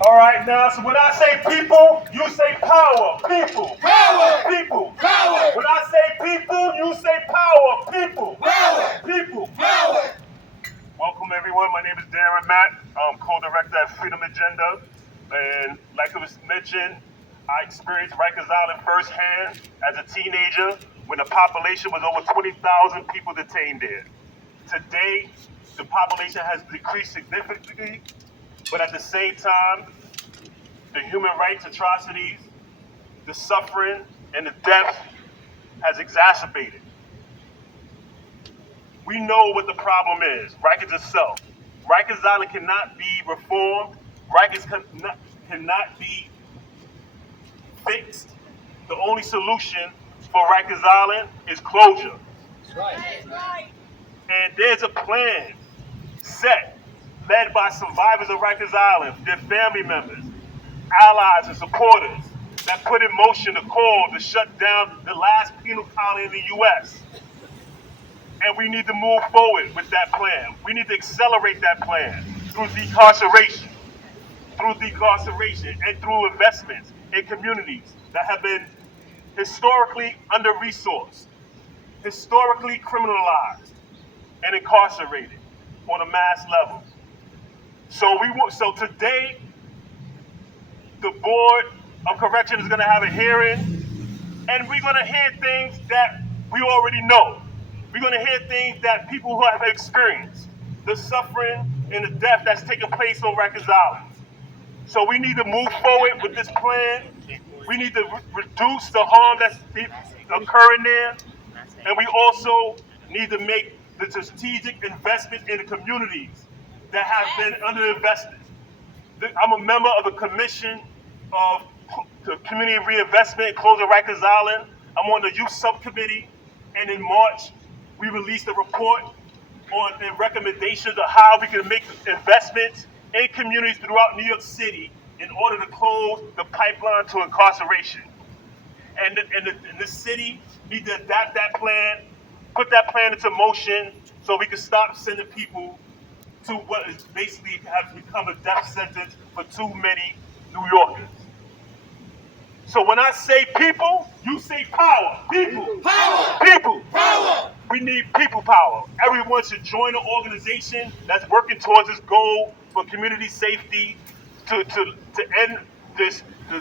All right, now, so when I say people, you say power. People. Power. People. Power. When I say people, you say power. People. Power. People. Power. Welcome, everyone. My name is Darren Matt. I'm co-director at Freedom Agenda. And like it was mentioned, I experienced Rikers Island firsthand as a teenager when the population was over 20,000 people detained there. Today, the population has decreased significantly, but at the same time, the human rights atrocities, the suffering, and the death has exacerbated. We know what the problem is, Rikers itself. Rikers Island cannot be reformed. Rikers cannot be fixed. The only solution for Rikers Island is closure. That's right. And there's a plan set, led by survivors of Rikers Island, their family members, allies, and supporters that put in motion the call to shut down the last penal colony in the U.S. And we need to move forward with that plan. We need to accelerate that plan through decarceration, and through investments in communities that have been historically under-resourced, historically criminalized, and incarcerated on a mass level. So today, the Board of Correction is going to have a hearing, and we're going to hear things that we already know. We're going to hear things that people who have experienced, the suffering and the death that's taking place on Rikers Island. So we need to move forward with this plan. We need to reduce the harm that's occurring there. And we also need to make the strategic investments in the communities that have been underinvested. I'm a member of the Commission of the Community Reinvestment and Closing Rikers Island. I'm on the Youth Subcommittee. And in March, we released a report on the recommendations of how we can make investments in communities throughout New York City in order to close the pipeline to incarceration. And the city need to adapt that plan, put that plan into motion so we can stop sending people to what is basically has become a death sentence for too many New Yorkers. So when I say people, you say power. People. Power. People. Power. We need people power. Everyone should join an organization that's working towards this goal for community safety, to end the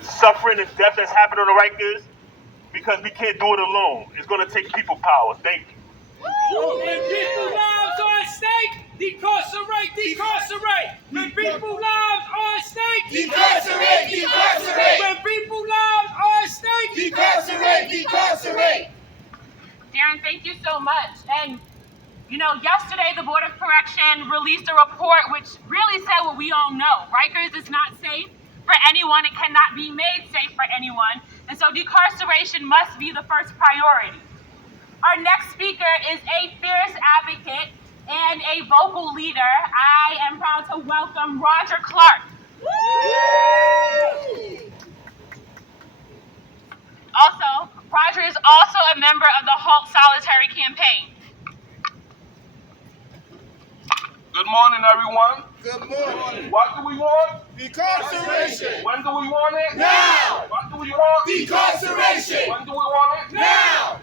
suffering and death that's happening on the Rikers, because we can't do it alone. It's going to take people power. Thank you. When people's lives are at stake, decarcerate, decarcerate. When people's lives are at stake, Decarcerate. Decarcerate. when people's lives are at stake, Decarcerate. Decarcerate. Darren, thank you so much. And, yesterday the Board of Correction released a report which really said what we all know. Rikers is not safe for anyone. It cannot be made safe for anyone. And so decarceration must be the first priority. Our next speaker is a fierce advocate and a vocal leader. I am proud to welcome Roger Clark. Also, Roger is also a member of the Halt Solitary campaign. Good morning, everyone. Good morning. What do we want? Decarceration. When do we want it? Now. What do we want? Decarceration. When do we want it? Now.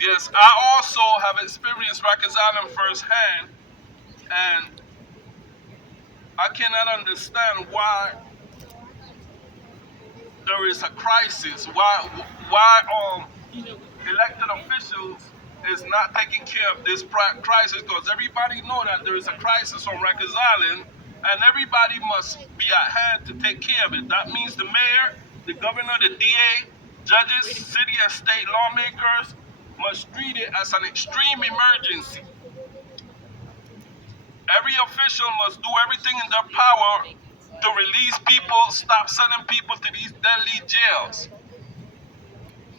Yes, I also have experienced Rikers Island firsthand, and I cannot understand why there is a crisis. Why elected officials is not taking care of this crisis, because everybody know that there is a crisis on Rikers Island, and everybody must be at hand to take care of it. That means the mayor, the governor, the DA, judges, city and state lawmakers must treat it as an extreme emergency. Every official must do everything in their power to release people, stop sending people to these deadly jails.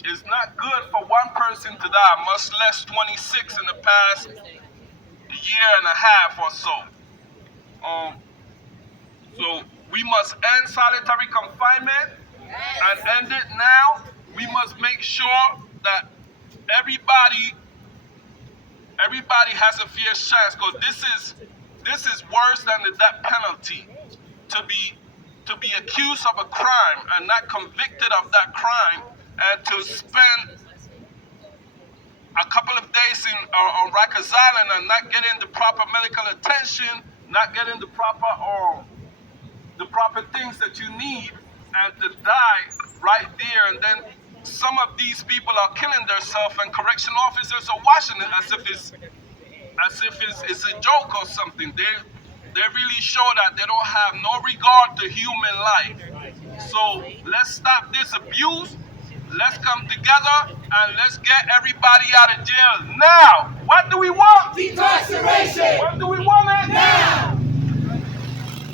It's not good for one person to die, much less 26 in the past year and a half or so. So we must end solitary confinement and end it now. We must make sure that everybody has a fair chance, because this is worse than the death penalty. to be accused of a crime and not convicted of that crime, and to spend a couple of days on Rikers Island and not getting the proper medical attention, not getting the proper things that you need, and to die right there. And then some of these people are killing themselves, and correction officers are watching it as if it's a joke or something. They really show that they don't have no regard to human life. So let's stop this abuse. Let's come together and let's get everybody out of jail now. What do we want? Decarceration. What do we want it? Now.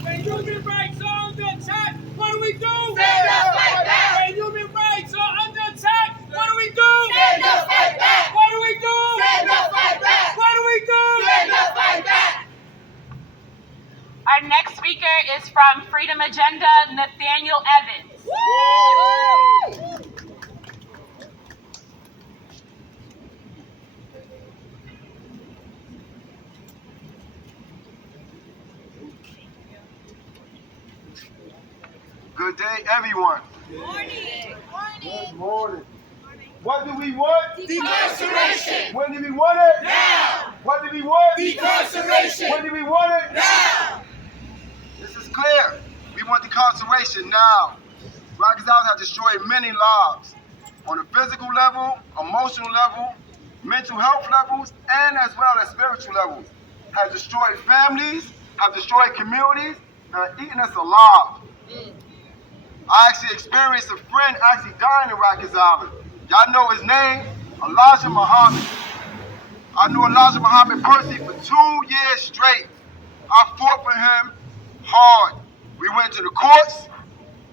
When human rights are under attack, what do we do? Stand up, fight back. When human rights are under attack, what do we do? Stand up, fight back. What do we do? Stand up, fight back. What do we do? Stand up, fight back. Our next speaker is from Freedom Agenda, Nathaniel Evans. Good day, everyone. Good morning. What do we want? Decarceration. When do we want it? Now. What do we want? Decarceration. When do we want it? Now. This is clear. We want decarceration now. Rikers Island has destroyed many lives on a physical level, emotional level, mental health levels, and as well as spiritual levels. Has destroyed families, have destroyed communities, and eaten us alive. I actually experienced a friend actually dying in Rikers Island. Y'all know his name, Elijah Muhammad. I knew Elijah Muhammad personally for 2 years straight. I fought for him hard. We went to the courts.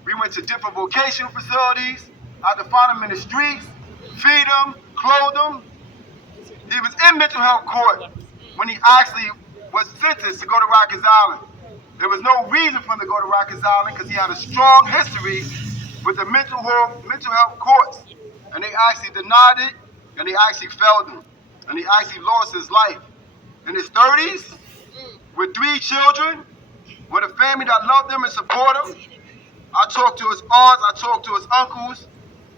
We went to different vocational facilities. I had to find him in the streets, feed him, clothe him. He was in mental health court when he actually was sentenced to go to Rikers Island. There was no reason for him to go to Rikers Island because he had a strong history with the mental health courts. And they actually denied it, and they actually failed him. And he actually lost his life. In his 30s, with 3 children, with a family that loved him and supported him. I talked to his aunts, I talked to his uncles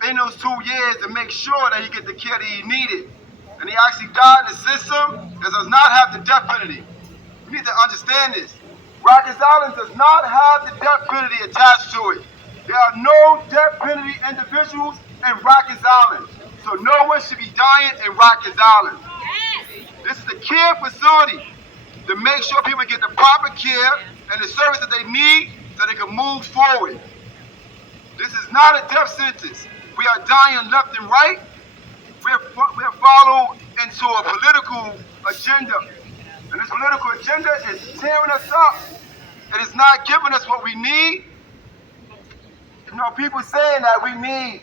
in those 2 years to make sure that he get the care that he needed. And he actually died in the system that does not have the death penalty. You need to understand this. Rikers Island does not have the death penalty attached to it. There are no death penalty individuals in Rikers Island. So no one should be dying in Rikers Island. This is a care facility to make sure people get the proper care and the service that they need so they can move forward. This is not a death sentence. We are dying left and right. We're followed into a political agenda. And this political agenda is tearing us up. It is not giving us what we need. You know, people saying that we need,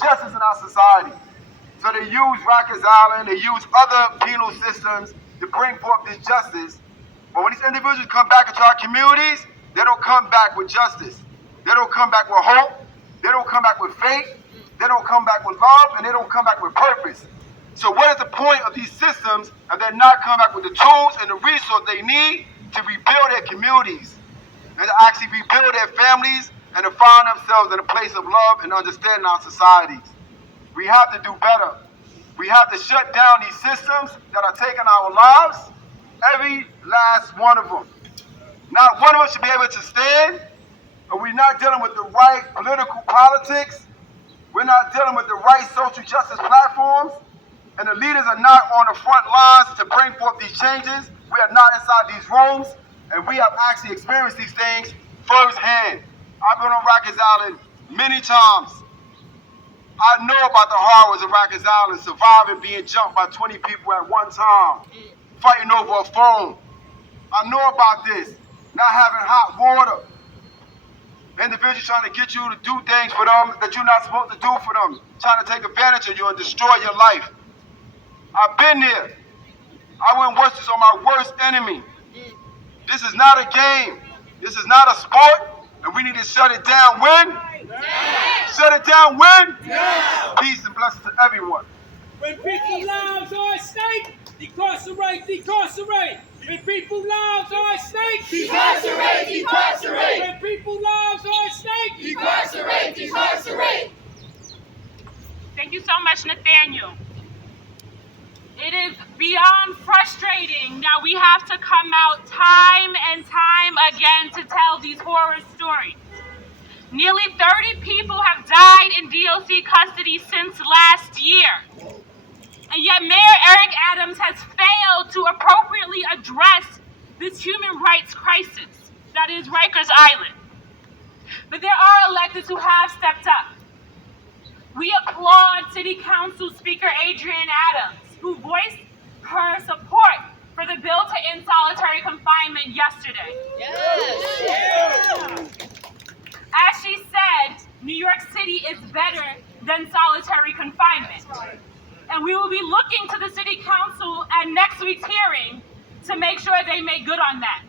justice in our society. So they use Rikers Island, they use other penal systems to bring forth this justice. But when these individuals come back into our communities, they don't come back with justice. They don't come back with hope. They don't come back with faith. They don't come back with love, and they don't come back with purpose. So what is the point of these systems if they're not coming back with the tools and the resources they need to rebuild their communities and to actually rebuild their families and to find themselves in a place of love and understanding our societies? We have to do better. We have to shut down these systems that are taking our lives, every last one of them. Not one of us should be able to stand, and we're not dealing with the right political politics. We're not dealing with the right social justice platforms. And the leaders are not on the front lines to bring forth these changes. We are not inside these rooms, and we have actually experienced these things firsthand. I've been on Rikers Island many times. I know about the horrors of Rikers Island, surviving being jumped by 20 people at one time, fighting over a phone. I know about this, not having hot water. Individuals trying to get you to do things for them that you're not supposed to do for them, trying to take advantage of you and destroy your life. I've been there. I wouldn't wish this on my worst enemy. This is not a game. This is not a sport, and we need to shut it down when? Now. Shut it down when? Now. Peace and blessings to everyone. When people's lives are at stake, decarcerate, decarcerate. When people's lives are at stake, Decarcerate, decarcerate. when people's lives are at stake, Decarcerate, decarcerate. Thank you so much, Nathaniel. It is beyond frustrating that we have to come out time and time again to tell these horror stories. Nearly 30 people have died in DOC custody since last year. And yet Mayor Eric Adams has failed to appropriately address this human rights crisis that is Rikers Island. But there are electeds who have stepped up. We applaud City Council Speaker Adrienne Adams, who voiced her support for the bill to end solitary confinement yesterday. As she said, New York City is better than solitary confinement. And we will be looking to the City Council at next week's hearing to make sure they make good on that.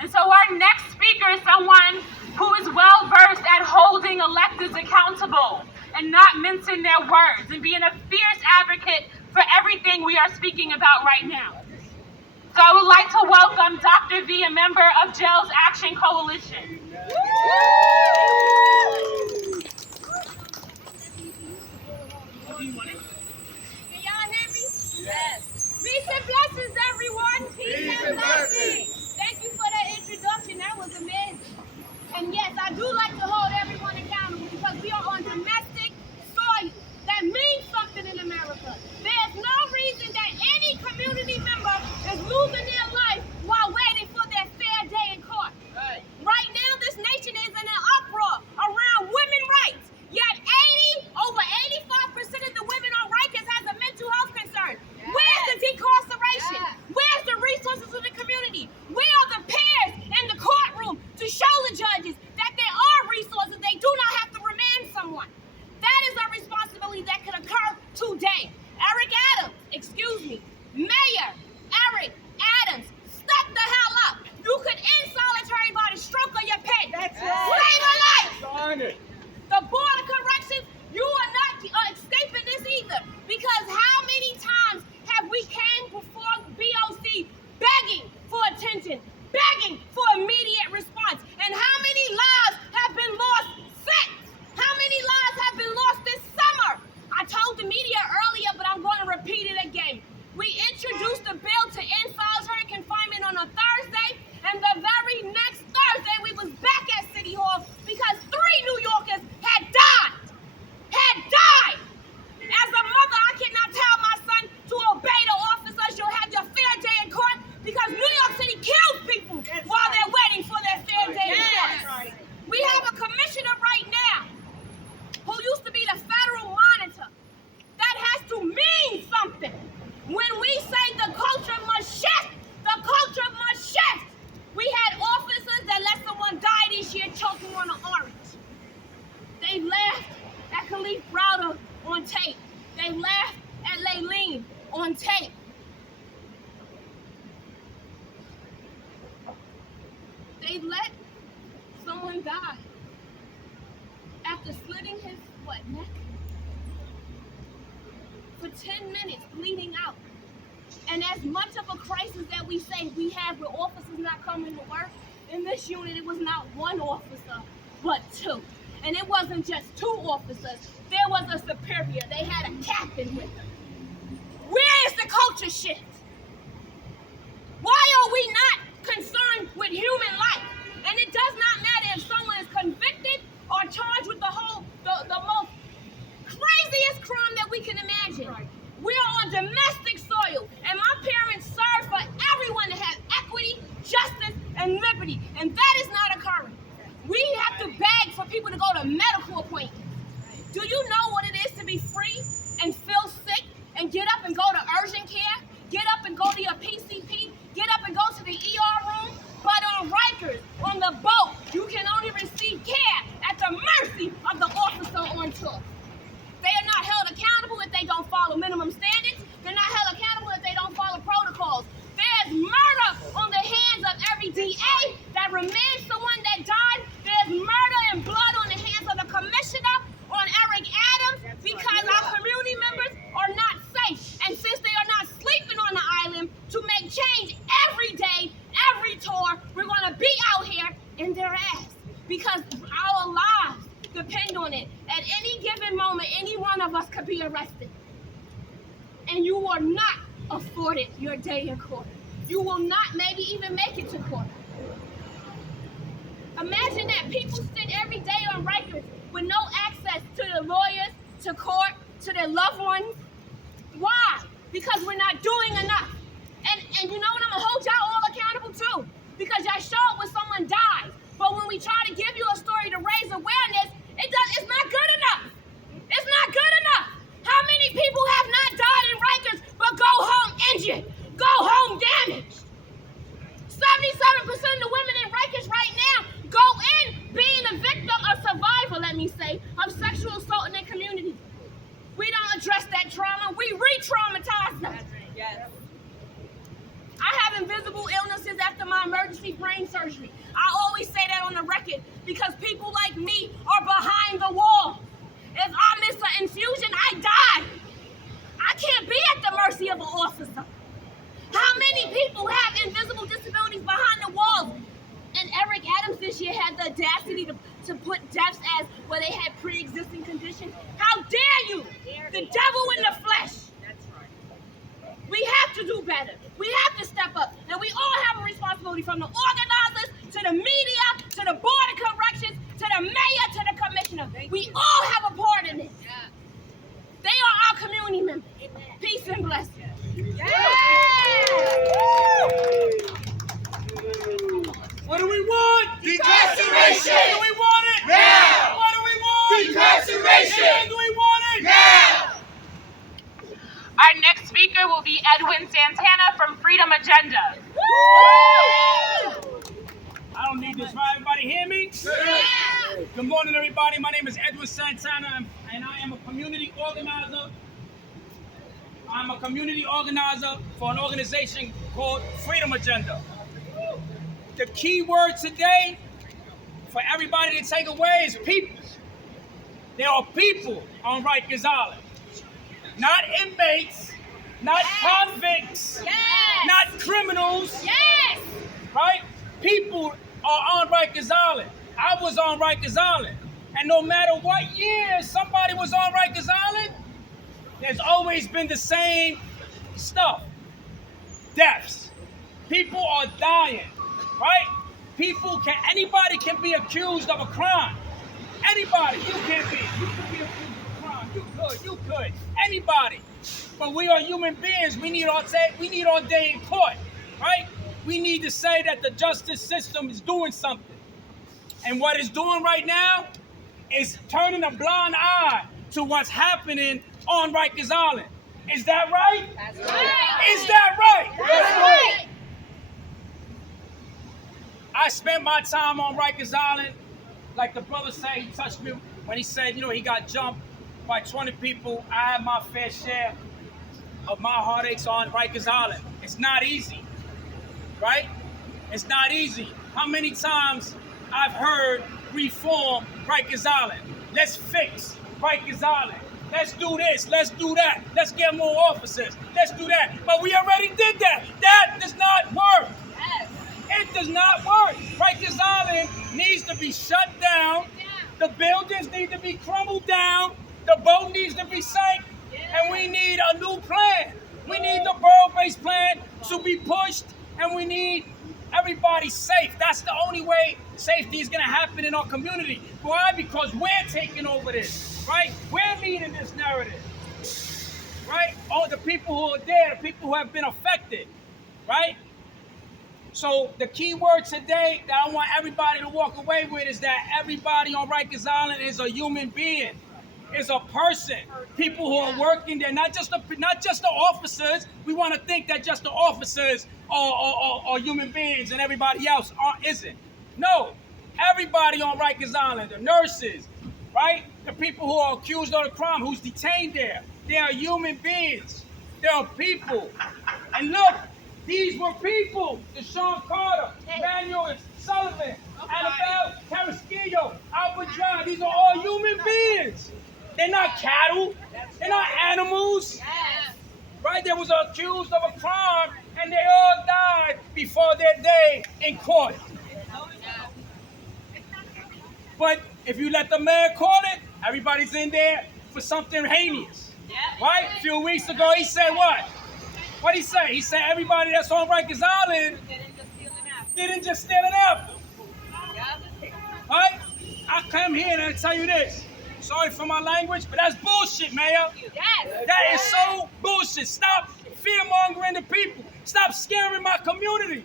And so our next speaker is someone who is well-versed at holding electeds accountable and not mincing their words and being a fierce advocate for everything we are speaking about right now. So I would like to welcome Dr. V, a member of Jails Action Coalition. Can y'all hear me? Yes. Peace and blessings, everyone. Peace and blessings. Thank you for that introduction. That was amazing. And yes, I do like to hold everyone accountable because we are on domestic soil. That means something in America. There's no reason that any community member is losing their life while waiting for their fair day in court. Right now, this nation is in an uproar around women's rights. Yet over 85% of the women on Rikers has a mental health concern. Where's the decarceration? Where's the resources of the community? Where are the peers in the courtroom to show the judges that there are resources? They do not have to remand someone. That is a responsibility that could occur today. Mayor Eric Adams, step the hell up. You could end solitary by the stroke of your pen. That's Save a life. Sign it. The Board of Corrections, you are not escaping this either. Because how many times have we came before BOC begging for attention, begging for immediate response? And how many lives have been lost since? How many lives have been lost this summer? I told the media earlier, but I'm going to repeat it again. We introduced the bill to end solitary confinement on a Thursday, and the very next Thursday we was back at City Hall because 3 New Yorkers had died. As a mother, I cannot tell my son to obey the officers. You'll have your fair day in court because New York City kills people while they're waiting for their fair day in court. We have a commissioner right now who used to be the federal monitor. That has to mean something. When we say the culture must shift, the culture must shift. We had officers that let someone die this year choking on an orange. They laughed at Khalif Browder on tape. They laughed at Laylene on tape. They let someone die after slitting his neck for 10 minutes, bleeding out. And as much of a crisis that we say we have with officers not coming to work, in this unit it was not 1 officer, but 2. And it wasn't just 2 officers, there was a superior. They had a captain with them. Where is the culture shift? Why are we not concerned with human life? And it does not matter if someone is convicted or charged with the most craziest crime that we can imagine. We are on domestic soil, and my parents served for everyone to have equity, justice, and liberty, and that is not occurring. We have to beg for people to go to medical appointments. Do you know what it is to be free and feel sick and get up and go to urgent care? Get every day, every tour, we're going to be out here in their ass because our lives depend on it. At any given moment, any one of us could be arrested. And you are not afforded your day in court. You will not maybe even make it to court. Imagine that people sit every day on Rikers with no access to the lawyers, to court, to their loved ones. Why? Because we're not doing enough. And you know what? I'm going to hold y'all all accountable too. Because y'all show up when someone dies. But when we try to give you a story to raise awareness, it's not good enough. It's not good enough. How many people have not died in Rikers but go home injured, go home damaged? 77% of the women in Rikers right now go in being a victim, a survivor, let me say, of sexual assault in their community. We don't address that trauma. We re-traumatize them. Yes. I have invisible illnesses after my emergency brain surgery. I always say that on the record because people like me are behind the wall. If I miss an infusion, I die. I can't be at the mercy of an officer. How many people have invisible disabilities behind the walls? And Eric Adams this year had the audacity to put deaths as where they had pre-existing conditions. How dare you? The devil in the flesh. We have to do better. We have to step up. And we all have a responsibility from the organizers to the media to the board of corrections to the mayor to the commissioner. We all have a part in it. They are our community members. Peace and blessings. What do we want? Decarceration. When do we want it? Now. What do we want? Decarceration. When do we want it? Now. Our next speaker will be Edwin Santana from Freedom Agenda. I don't need this, right? Everybody hear me? Yeah. Good morning, everybody. My name is Edwin Santana, and I am a community organizer. I'm a community organizer for an organization called Freedom Agenda. The key word today for everybody to take away is people. There are people on Rikers Island. Not inmates, not convicts, not criminals, right? People are on Rikers Island. I was on Rikers Island. And no matter what year somebody was on Rikers Island, there's always been the same stuff. Deaths. People are dying, right? Anybody can be accused of a crime. Anybody, you can be. You can be accused of a crime. You could. Anybody. But we are human beings. We need our day in court, right? We need to say that the justice system is doing something. And what it's doing right now is turning a blind eye to what's happening on Rikers Island. Is that right? That's right. Is that right? That's right. I spent my time on Rikers Island. Like the brother said, he touched me when he said, he got jumped by 20 people. I had my fair share of my heartaches on Rikers Island. It's not easy, right? It's not easy. How many times I've heard reform Rikers Island? Let's fix Rikers Island. Let's do this. Let's do that. Let's get more officers. Let's do that. But we already did that. That does not work. It does not work. Rikers Island needs to be shut down. The buildings need to be crumbled down. The boat needs to be sank. And we need a new plan. We need the borough-based plan to be pushed. And we need everybody safe. That's the only way safety is going to happen in our community. Why? Because we're taking over this, right? We're leading this narrative, right? All the people who are there, the people who have been affected, right? So the key word today that I want everybody to walk away with is that everybody on Rikers Island is a human being, is a person. People who are working there, not just the officers. We want to think that just the officers are human beings and everybody else isn't. No, everybody on Rikers Island, the nurses, right? The people who are accused of the crime, who's detained there, they are human beings. They are people. And look, these were people. Deshaun Carter, Emmanuel Sullivan, Annabelle Carrasquillo, Albert John. These are all human beings. They're not cattle. They're not animals. Right? There was accused of a crime and they all died before their day in court. But if you let the mayor call it, everybody's in there for something heinous. Right? A few weeks ago, he said what? What'd he say? He said everybody that's on Rikers Island didn't just steal an apple. Right? I come here and I tell you this. Sorry for my language, but that's bullshit, Mayor. That is so bullshit. Stop fear-mongering the people. Stop scaring my community.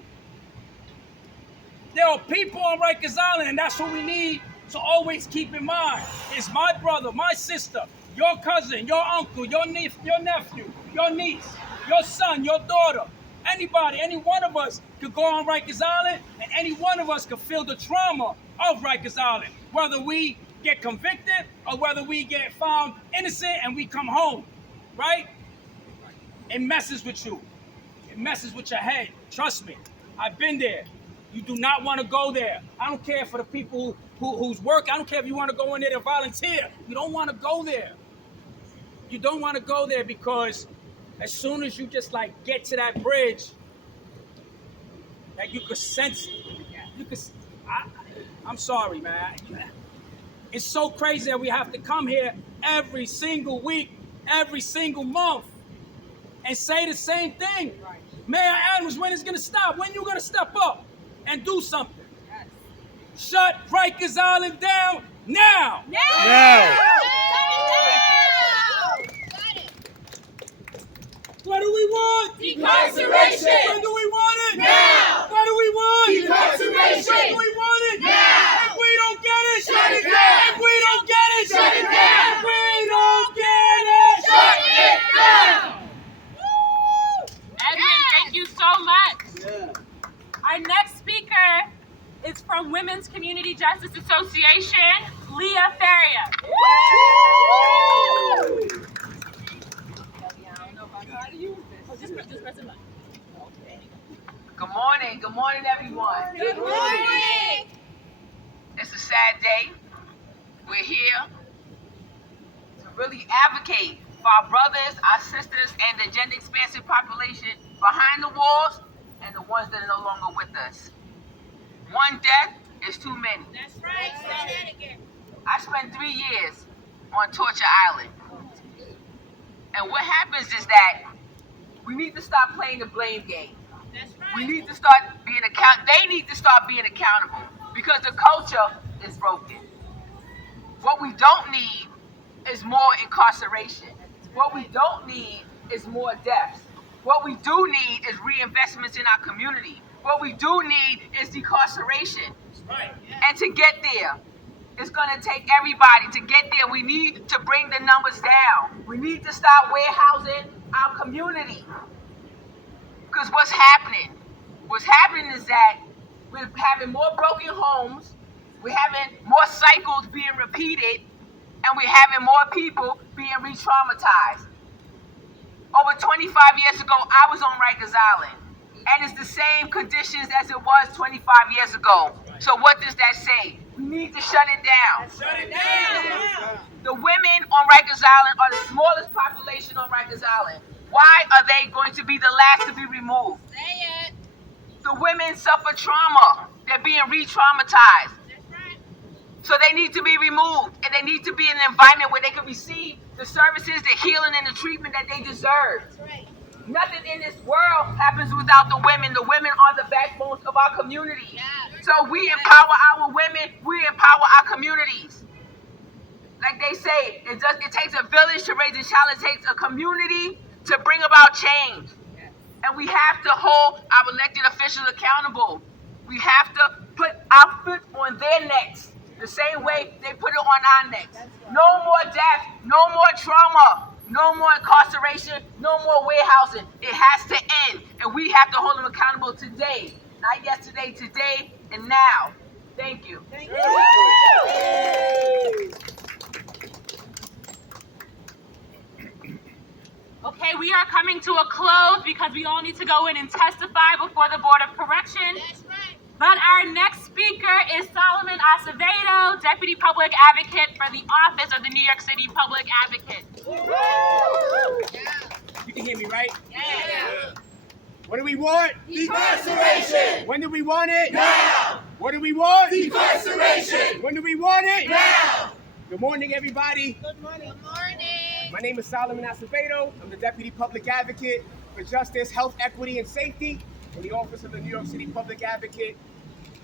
There are people on Rikers Island, and that's what we need to always keep in mind. It's my brother, my sister, your cousin, your uncle, your nephew, your niece, your son, your daughter. Anybody, any one of us could go on Rikers Island, and any one of us could feel the trauma of Rikers Island, whether we get convicted or whether we get found innocent and we come home, right? It messes with you. It messes with your head. Trust me, I've been there. You do not want to go there. I don't care for the people whose work. I don't care if you want to go in there to volunteer. You don't want to go there. You don't want to go there because as soon as you just like get to that bridge, that you could sense it. You could. I'm sorry, man. It's so crazy that we have to come here every single week, every single month, and say the same thing. Mayor Adams, when is it going to stop? When you going to step up and do something? Shut Rikers Island down now! Now! What do we want? Decarceration! When do we want it? Now! What do we want? Decarceration! When do we want it? Now! If we don't get it, Shut it down! If we don't get it, Shut it down! If we don't get it, Shut it down! Edmund, thank you so much. Our next speaker is from Women's Community Justice Association, Leah Faria. Good morning, everyone. Good morning! It's a sad day. We're here to really advocate for our brothers, our sisters, and the gender expansive population behind the walls and the ones that are no longer with us. One death is too many. That's right. Say that again. I spent 3 years on Torture Island. And what happens is that we need to stop playing the blame game. That's We right. need to start being they need to start being accountable because the culture is broken. What we don't need is more incarceration. What we don't need is more deaths. What we do need is reinvestments in our community. What we do need is decarceration. right. And to get there, it's going to take everybody. To get there, we need to bring the numbers down. We need to start warehousing our community. Because what's happening? What's happening is that we're having more broken homes, we're having more cycles being repeated, and we're having more people being re-traumatized. Over 25 years ago, I was on Rikers Island, and it's the same conditions as it was 25 years ago. So what does that say? We need to shut it down. Shut it down. The women on Rikers Island are the smallest population on Rikers Island. Why are they going to be the last to be removed? Say it. The women suffer trauma. They're being re-traumatized. That's right. So they need to be removed, and they need to be in an environment where they can receive the services, the healing, and the treatment that they deserve. That's right. Nothing in this world happens without the women. The women are the backbones of our community. Yeah. So we empower our women, we empower our communities. Like they say, it takes a village to raise a child. It takes a community to bring about change. And we have to hold our elected officials accountable. We have to put our foot on their necks the same way they put it on our necks. No more death, no more trauma, no more incarceration, no more warehousing. It has to end. And we have to hold them accountable today. Not yesterday, today, and now. Thank you. Okay, we are coming to a close because we all need to go in and testify before the Board of Correction. That's right. But our next speaker is Solomon Acevedo, Deputy Public Advocate for the Office of the New York City Public Advocate. You can hear me, right? Yeah. What do we want? Decarceration. When do we want it? Now. What do we want? Decarceration. When do we want it? Now. Good morning, everybody. Good morning. Good morning. My name is Solomon Acevedo. I'm the Deputy Public Advocate for Justice, Health, Equity, and Safety in the Office of the New York City Public Advocate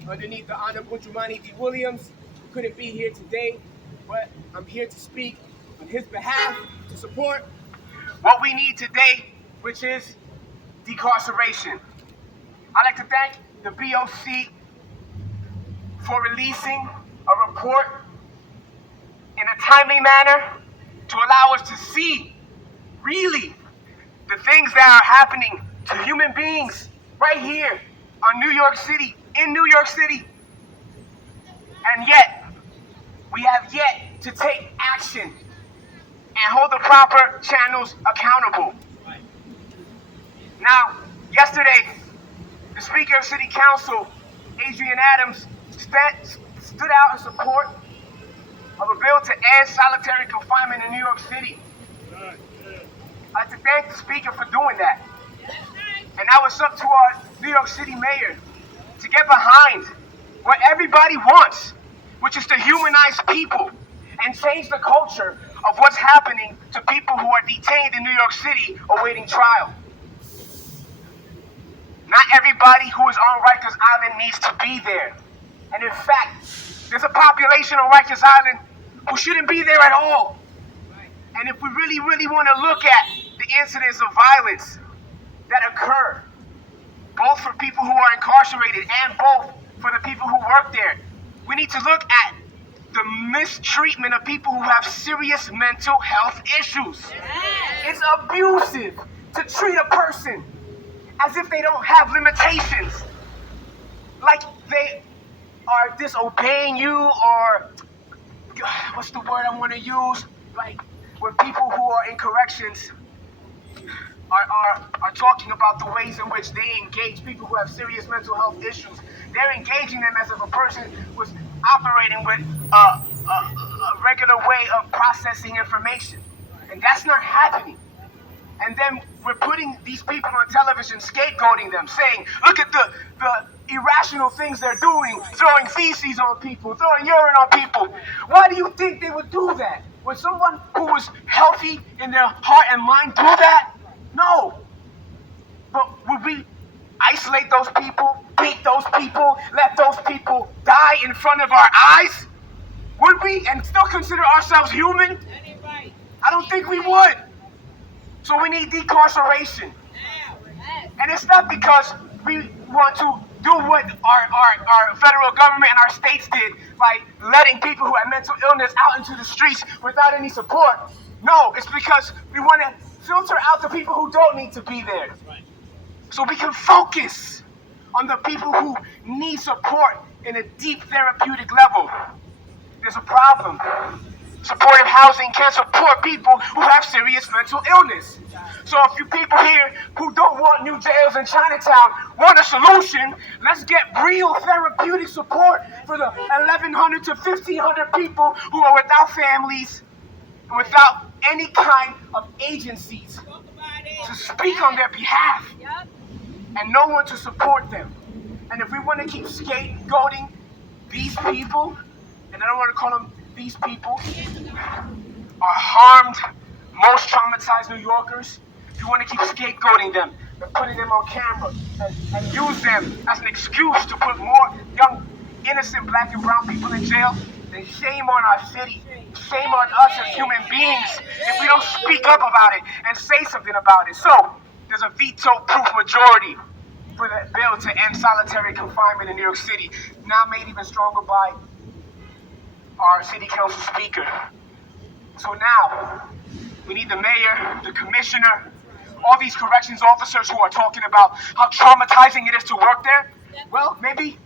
underneath the Honorable Jumani D. Williams, who couldn't be here today, but I'm here to speak on his behalf to support what we need today, which is decarceration. I'd like to thank the BOC for releasing a report in a timely manner to allow us to see really the things that are happening to human beings right here in New York City. And yet, we have yet to take action and hold the proper channels accountable. Now, yesterday, the Speaker of City Council, Adrian Adams, stood out in support of a bill to end solitary confinement in New York City. I'd like to thank the Speaker for doing that. And now it's up to our New York City Mayor to get behind what everybody wants, which is to humanize people and change the culture of what's happening to people who are detained in New York City awaiting trial. Not everybody who is on Rikers Island needs to be there. And in fact, there's a population on Rikers Island who shouldn't be there at all. And if we really want to look at the incidents of violence that occur, both for people who are incarcerated and both for the people who work there, we need to look at the mistreatment of people who have serious mental health issues. It's abusive to treat a person as if they don't have limitations, like they are disobeying you, or what's the word I want to use? Like when people who are in corrections are talking about the ways in which they engage people who have serious mental health issues. They're engaging them as if a person was operating with a regular way of processing information. And that's not happening. And then we're putting these people on television, scapegoating them, saying, look at the irrational things they're doing, throwing feces on people, throwing urine on people. Why do you think they would do that? Would someone who was healthy in their heart and mind do that? No. But would we isolate those people, beat those people, let those people die in front of our eyes? Would we, and still consider ourselves human? I don't think we would. So we need decarceration. And it's not because we want to do what our federal government and our states did by letting people who have mental illness out into the streets without any support. No, it's because we want to filter out the people who don't need to be there. So we can focus on the people who need support in a deep therapeutic level. There's a problem. Supportive housing can't support people who have serious mental illness. So if you people here who don't want new jails in Chinatown want a solution, let's get real therapeutic support for the 1,100 to 1,500 people who are without families, without any kind of agencies to speak on their behalf, and no one to support them. And if we want to keep scapegoating these people, and I don't want to call them these people, are harmed, most traumatized New Yorkers, if you want to keep scapegoating them and putting them on camera and use them as an excuse to put more young, innocent black and brown people in jail, then shame on our city. Shame on us as human beings if we don't speak up about it and say something about it. So, there's a veto-proof majority for the bill to end solitary confinement in New York City, now made even stronger by our city council speaker. So now, we need the mayor, the commissioner, all these corrections officers who are talking about how traumatizing it is to work there. Well, maybe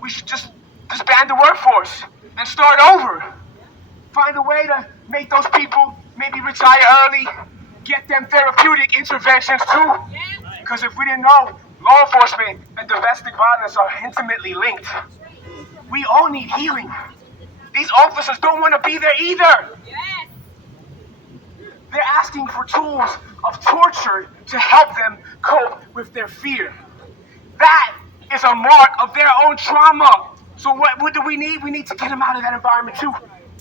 we should just disband the workforce and start over. Find a way to make those people maybe retire early, get them therapeutic interventions too. Because if we didn't know, law enforcement and domestic violence are intimately linked. We all need healing. These officers don't want to be there either. They're asking for tools of torture to help them cope with their fear. That is a mark of their own trauma. So what do we need? We need to get them out of that environment too.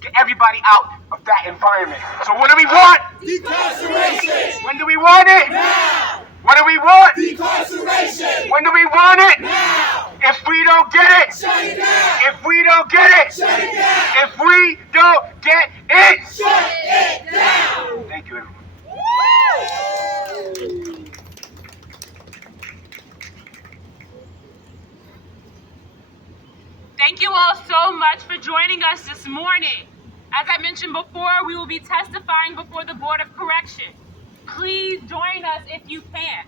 Get everybody out of that environment. So what do we want? Decarceration. When do we want it? Now. What do we want? Decarceration. When do we want it? Now. If we don't get it. Shut it down. If we don't get it. Shut it down. If we don't get it. Shut it down. Thank you, everyone. Thank you all so much for joining us this morning. As I mentioned before, we will be testifying before the Board of Correction. Please join us if you can.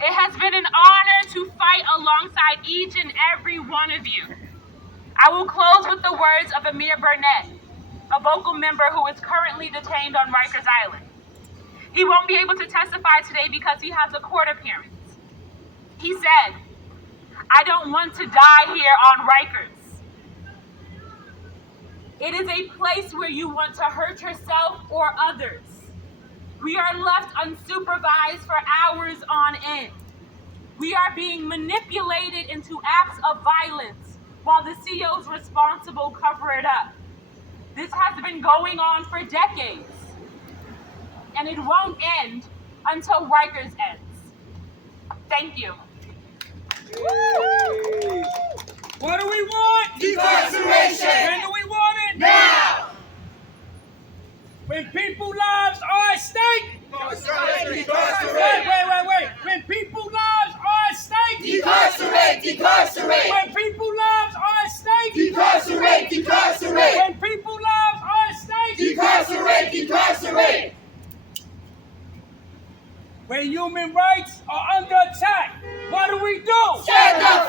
It has been an honor to fight alongside each and every one of you. I will close with the words of Amir Burnett, a vocal member who is currently detained on Rikers Island. He won't be able to testify today because he has a court appearance. He said, "I don't want to die here on Rikers. It is a place where you want to hurt yourself or others. We are left unsupervised for hours on end. We are being manipulated into acts of violence while the COs responsible cover it up. This has been going on for decades, and it won't end until Rikers ends." Thank you. What do we want? Decarceration. When do we want it? Now. When people's lives are at stake. Decarcerate. Wait. When people's lives are at stake. Decarcerate. Decarcerate. When people's lives are at stake. Decarcerate. Decarcerate. When people's lives are at stake. Decarcerate. Decarcerate. When human rights are under attack, what do we do? Stand up.